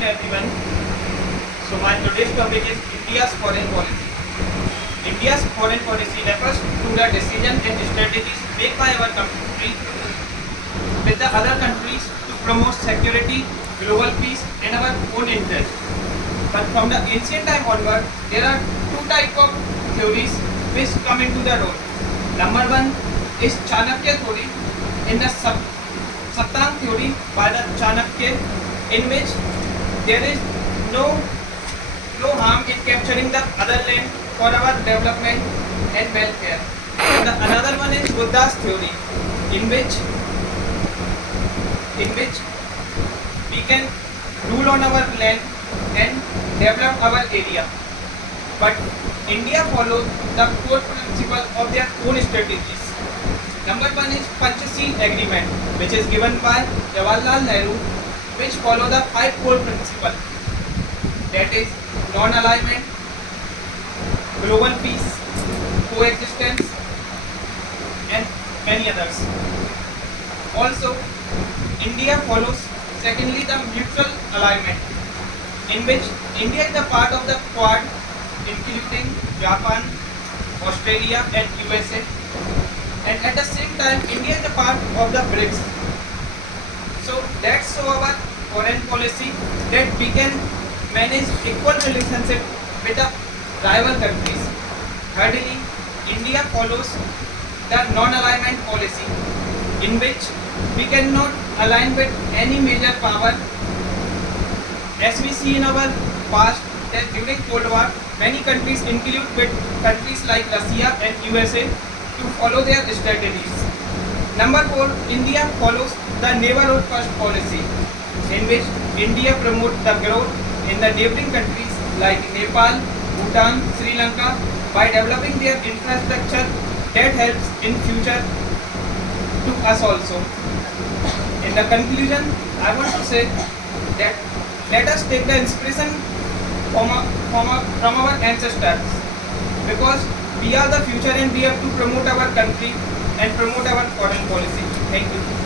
evening everyone. So my today's topic is India's foreign policy. India's foreign policy refers to the decision and strategies made by our country with the other countries to promote security, global peace and our own interests. But from the ancient time onward, there are two types of theories which come into the role. Number one is Chanakya theory in the Saptang theory by the Chanakya, in which there is no harm in capturing the other land for our development and welfare. And the another one is Buddha's theory, in which we can rule on our land and develop our area. But India follows the core principle of their own strategies. Number one is Panchasheel Agreement, which is given by Jawaharlal Nehru, which follow the 5 core principles, that is non-alignment, global peace, coexistence and many others. Also, India follows secondly the mutual alignment, in which India is a part of the Quad, including Japan, Australia and USA, and at the same time India is a part of the BRICS. So that's our foreign policy, that we can manage equal relationship with the rival countries. Thirdly, India follows the non-alignment policy, in which we cannot align with any major power, as we see in our past that during Cold War many countries, include with countries like Russia and USA, to follow their strategies. Number 4, India follows the neighborhood first policy, in which India promotes the growth in the neighboring countries like Nepal, Bhutan, Sri Lanka by developing their infrastructure that helps in future to us also. In the conclusion, I want to say that let us take the inspiration from our ancestors, because we are the future and we have to promote our country and promote our foreign policy. Thank you.